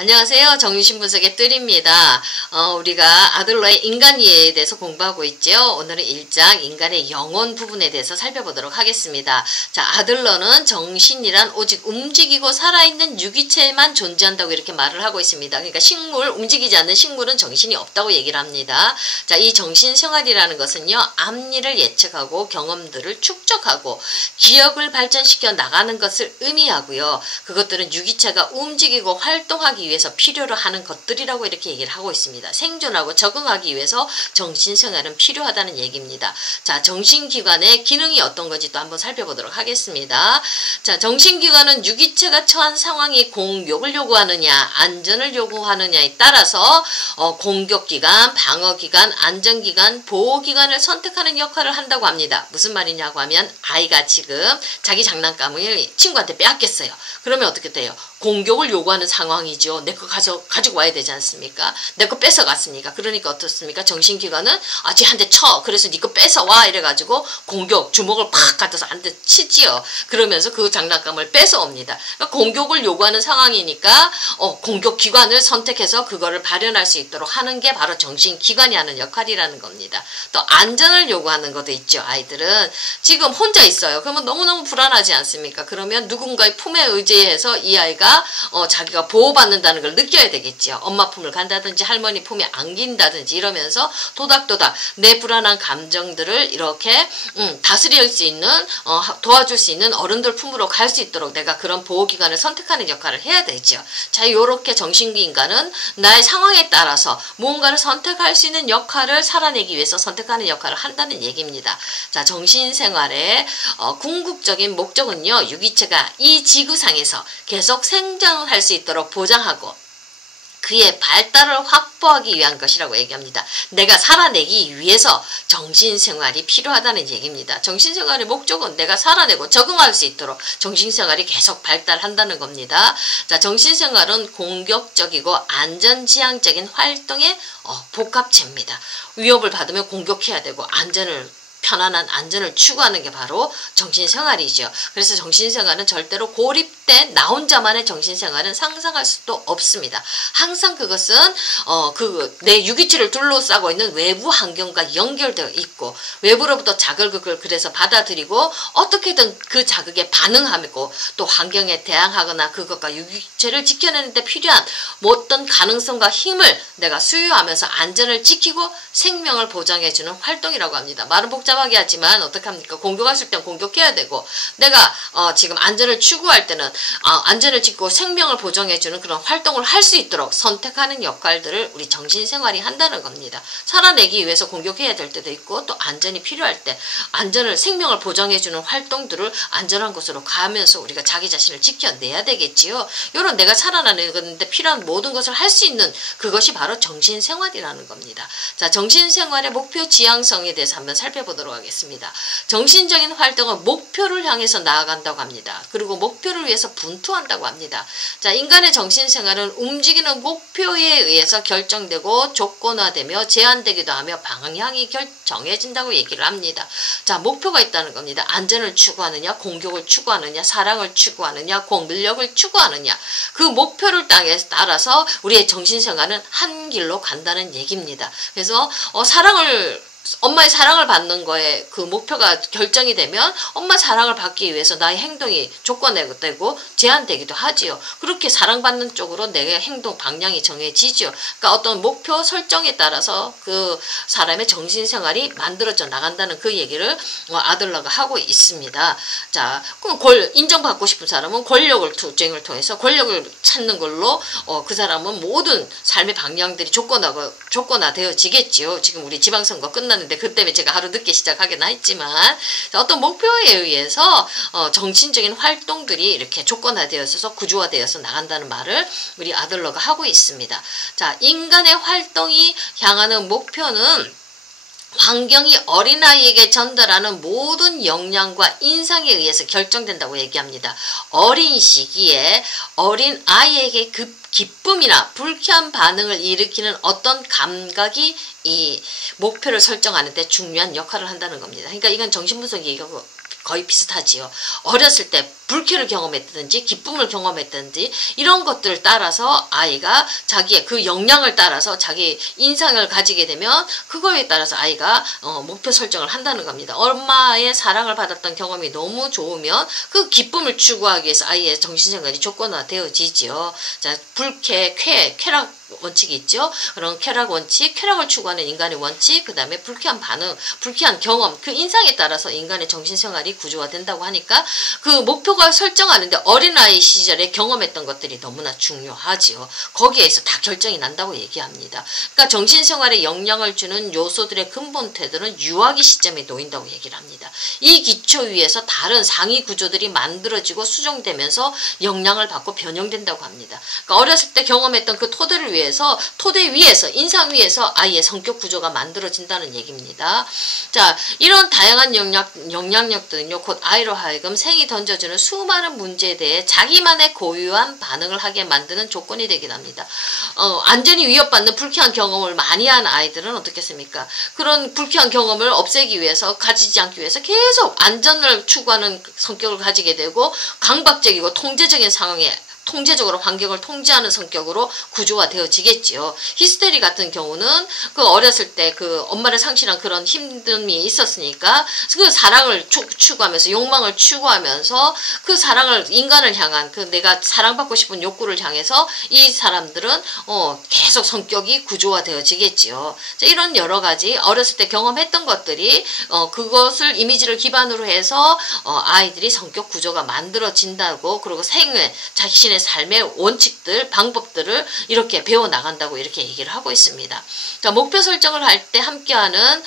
안녕하세요. 정신분석의 뜰입니다. 우리가 아들러의 인간이해에 대해서 공부하고 있죠. 오늘은 1장 인간의 영혼 부분에 대해서 살펴보도록 하겠습니다. 자, 아들러는 정신이란 오직 움직이고 살아있는 유기체만 존재한다고 이렇게 말을 하고 있습니다. 그러니까 움직이지 않는 식물은 정신이 없다고 얘기를 합니다. 자, 이 정신생활이라는 것은요, 앞일을 예측하고 경험들을 축적하고 기억을 발전시켜 나가는 것을 의미하고요. 그것들은 유기체가 움직이고 활동하기 위해서 필요로 하는 것들이라고 이렇게 얘기를 하고 있습니다. 생존하고 적응하기 위해서 정신생활은 필요하다는 얘기입니다. 자, 정신기관의 기능이 어떤 건지 또 한번 살펴보도록 하겠습니다. 자, 정신기관은 유기체가 처한 상황이 공격을 요구하느냐 안전을 요구하느냐에 따라서 공격기관, 방어기관, 안전기관, 보호기관을 선택하는 역할을 한다고 합니다. 무슨 말이냐고 하면 아이가 지금 자기 장난감을 친구한테 빼앗겼어요. 그러면 어떻게 돼요? 공격을 요구하는 상황이죠. 내 거 가지고 와야 되지 않습니까? 내 거 뺏어갔으니까. 그러니까 어떻습니까? 정신기관은 쟤 한 대 쳐. 그래서 네 거 뺏어와. 이래가지고 공격, 주먹을 팍 갖다서 한 대 치지요. 그러면서 그 장난감을 뺏어옵니다. 그러니까 공격을 요구하는 상황이니까 공격기관을 선택해서 그거를 발현할 수 있도록 하는 게 바로 정신기관이 하는 역할이라는 겁니다. 또 안전을 요구하는 것도 있죠. 아이들은 지금 혼자 있어요. 그러면 너무너무 불안하지 않습니까? 그러면 누군가의 품에 의지해서 이 아이가 자기가 보호받는다는 걸 느껴야 되겠죠. 엄마 품을 간다든지 할머니 품에 안긴다든지 이러면서 도닥도닥 내 불안한 감정들을 이렇게 다스릴 수 있는 도와줄 수 있는 어른들 품으로 갈 수 있도록 내가 그런 보호기관을 선택하는 역할을 해야 되죠. 자, 요렇게 정신인간은 나의 상황에 따라서 무언가를 선택할 수 있는 역할을 살아내기 위해서 선택하는 역할을 한다는 얘기입니다. 자, 정신생활의 궁극적인 목적은요, 유기체가 이 지구상에서 계속 생존을 할 수 있도록 보장하고 그의 발달을 확보하기 위한 것이라고 얘기합니다. 내가 살아내기 위해서 정신생활이 필요하다는 얘기입니다. 정신생활의 목적은 내가 살아내고 적응할 수 있도록 정신생활이 계속 발달한다는 겁니다. 자, 정신생활은 공격적이고 안전지향적인 활동의 복합체입니다. 위협을 받으면 공격해야 되고 편안한 안전을 추구하는 게 바로 정신생활이죠. 그래서 정신생활은 절대로 고립된 나 혼자만의 정신생활은 상상할 수도 없습니다. 항상 그것은 내 유기체를 둘러싸고 있는 외부 환경과 연결되어 있고 외부로부터 자극을 그래서 받아들이고 어떻게든 그 자극에 반응하고 또 환경에 대항하거나 그것과 유기체를 지켜내는 데 필요한 어떤 가능성과 힘을 내가 수유하면서 안전을 지키고 생명을 보장해주는 활동이라고 합니다. 말은 복잡하게 하지만 어떡합니까? 공격했을 땐 공격해야 되고 내가 지금 안전을 추구할 때는 안전을 지키고 생명을 보장해주는 그런 활동을 할 수 있도록 선택하는 역할들을 우리 정신생활이 한다는 겁니다. 살아내기 위해서 공격해야 될 때도 있고 또 안전이 필요할 때 생명을 보장해주는 활동들을 안전한 곳으로 가면서 우리가 자기 자신을 지켜내야 되겠지요. 이런 내가 살아나는데 필요한 모든 것을 할 수 있는 그것이 바로 정신생활이라는 겁니다. 자, 정신생활의 목표 지향성에 대해서 한번 살펴보도록 하겠습니다. 정신적인 활동은 목표를 향해서 나아간다고 합니다. 그리고 목표를 위해서 분투한다고 합니다. 자, 인간의 정신생활은 움직이는 목표에 의해서 결정되고 조건화되며 제한되기도 하며 방향이 정해진다고 얘기를 합니다. 자, 목표가 있다는 겁니다. 안전을 추구하느냐, 공격을 추구하느냐, 사랑을 추구하느냐, 능력을 추구하느냐. 그 목표를 따라서 우리의 정신생활은 한 길로 간다는 얘기입니다. 그래서 엄마의 사랑을 받는 거에 그 목표가 결정이 되면 엄마 사랑을 받기 위해서 나의 행동이 조건되고 제한되기도 하지요. 그렇게 사랑받는 쪽으로 내 행동 방향이 정해지죠. 그러니까 어떤 목표 설정에 따라서 그 사람의 정신생활이 만들어져 나간다는 그 얘기를 아들러가 하고 있습니다. 자, 그럼 인정받고 싶은 사람은 권력을 투쟁을 통해서 권력을 찾는 걸로 그 사람은 모든 삶의 방향들이 조건화되어지겠지요. 지금 우리 지방선거 끝났는데 그 때문에 제가 하루 늦게 시작하긴 했지만 어떤 목표에 의해서 정신적인 활동들이 이렇게 조건화되어 있어서 구조화되어서 나간다는 말을 우리 아들러가 하고 있습니다. 자, 인간의 활동이 향하는 목표는 환경이 어린아이에게 전달하는 모든 역량과 인상에 의해서 결정된다고 얘기합니다. 어린 시기에 어린아이에게 기쁨이나 불쾌한 반응을 일으키는 어떤 감각이 이 목표를 설정하는 데 중요한 역할을 한다는 겁니다. 그러니까 이건 정신분석 얘기하고 거의 비슷하지요. 어렸을 때 불쾌를 경험했든지 기쁨을 경험했든지 이런 것들을 따라서 아이가 자기의 그 역량을 따라서 자기 인상을 가지게 되면 그거에 따라서 아이가 목표 설정을 한다는 겁니다. 엄마의 사랑을 받았던 경험이 너무 좋으면 그 기쁨을 추구하기 위해서 아이의 정신생활이 조건화되어지지요. 자, 불쾌, 쾌락 원칙이 있죠. 그런 쾌락 원칙, 쾌락을 추구하는 인간의 원칙, 그 다음에 불쾌한 반응, 불쾌한 경험, 그 인상에 따라서 인간의 정신생활이 구조화된다고 하니까 그 목표가 설정하는데 어린아이 시절에 경험했던 것들이 너무나 중요하지요. 거기에서 다 결정이 난다고 얘기합니다. 그러니까 정신생활에 영향을 주는 요소들의 근본 태도는 유아기 시점에 놓인다고 얘기를 합니다. 이 기초 위에서 다른 상위 구조들이 만들어지고 수정되면서 영향을 받고 변형된다고 합니다. 그러니까 어렸을 때 경험했던 그 토대를 토대 위에서 인상 위에서 아이의 성격 구조가 만들어진다는 얘기입니다. 자, 이런 다양한 영향력들은요 곧 아이로 하여금 생이 던져주는 수많은 문제에 대해 자기만의 고유한 반응을 하게 만드는 조건이 되긴 합니다. 안전이 위협받는 불쾌한 경험을 많이 한 아이들은 어떻겠습니까? 그런 불쾌한 경험을 없애기 위해서 가지지 않기 위해서 계속 안전을 추구하는 성격을 가지게 되고 강박적이고 통제적인 상황에 통제적으로 환경을 통제하는 성격으로 구조화되어지겠지요. 히스테리 같은 경우는 그 어렸을 때 그 엄마를 상실한 그런 힘듦이 있었으니까 그 사랑을 추구하면서 욕망을 추구하면서 그 사랑을 인간을 향한 그 내가 사랑받고 싶은 욕구를 향해서 이 사람들은 계속 성격이 구조화되어지겠지요. 자, 이런 여러 가지 어렸을 때 경험했던 것들이 그것을 이미지를 기반으로 해서 아이들이 성격 구조가 만들어진다고 그리고 자신의 삶의 원칙들, 방법들을 이렇게 배워나간다고 이렇게 얘기를 하고 있습니다. 자, 목표 설정을 할 때 함께하는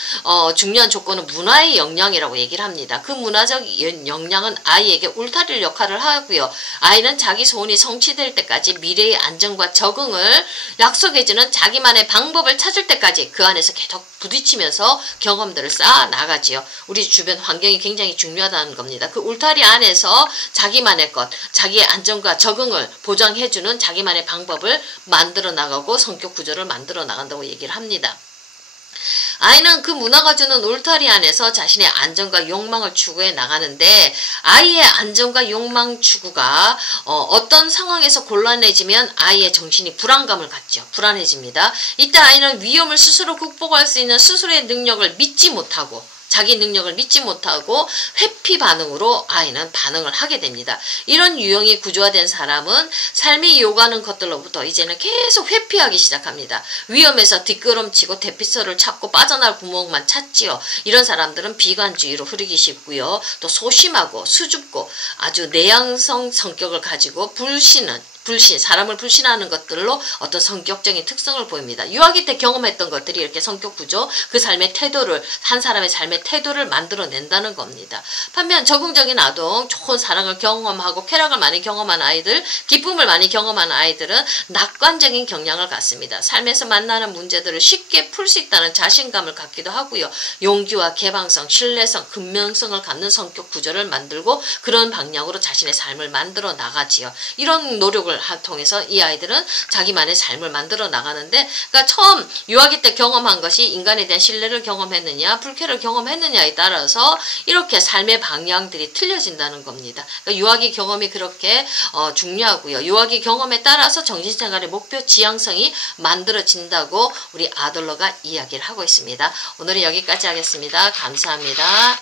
중요한 조건은 문화의 역량이라고 얘기를 합니다. 그 문화적 역량은 아이에게 울타리 역할을 하고요. 아이는 자기 소원이 성취될 때까지 미래의 안정과 적응을 약속해주는 자기만의 방법을 찾을 때까지 그 안에서 계속 부딪히면서 경험들을 쌓아 나가지요. 우리 주변 환경이 굉장히 중요하다는 겁니다. 그 울타리 안에서 자기만의 것, 자기의 안정과 적응을 보장해주는 자기만의 방법을 만들어 나가고 성격 구조를 만들어 나간다고 얘기를 합니다. 아이는 그 문화가 주는 울타리 안에서 자신의 안정과 욕망을 추구해 나가는데 아이의 안정과 욕망 추구가 어떤 상황에서 곤란해지면 아이의 정신이 불안감을 갖죠. 불안해집니다. 이때 아이는 위험을 스스로 극복할 수 있는 스스로의 능력을 믿지 못하고 자기 능력을 믿지 못하고 회피 반응으로 아이는 반응을 하게 됩니다. 이런 유형이 구조화된 사람은 삶이 요구하는 것들로부터 이제는 계속 회피하기 시작합니다. 위험에서 뒷걸음치고 대피소를 찾고 빠져나갈 구멍만 찾지요. 이런 사람들은 비관주의로 흐르기 쉽고요. 또 소심하고 수줍고 아주 내향성 성격을 가지고 사람을 불신하는 것들로 어떤 성격적인 특성을 보입니다. 유아기 때 경험했던 것들이 이렇게 성격 구조, 그 삶의 태도를, 한 사람의 삶의 태도를 만들어낸다는 겁니다. 반면 적응적인 아동, 좋은 사랑을 경험하고 쾌락을 많이 경험한 아이들, 기쁨을 많이 경험한 아이들은 낙관적인 경향을 갖습니다. 삶에서 만나는 문제들을 쉽게 풀 수 있다는 자신감을 갖기도 하고요. 용기와 개방성, 신뢰성, 근면성을 갖는 성격 구조를 만들고 그런 방향으로 자신의 삶을 만들어 나가지요. 이런 노력을 통해서 이 아이들은 자기만의 삶을 만들어 나가는데, 그러니까 처음 유아기 때 경험한 것이 인간에 대한 신뢰를 경험했느냐 불쾌를 경험했느냐에 따라서 이렇게 삶의 방향들이 틀려진다는 겁니다. 그러니까 유아기 경험이 그렇게 중요하고요. 유아기 경험에 따라서 정신생활의 목표 지향성이 만들어진다고 우리 아들러가 이야기를 하고 있습니다. 오늘은 여기까지 하겠습니다. 감사합니다.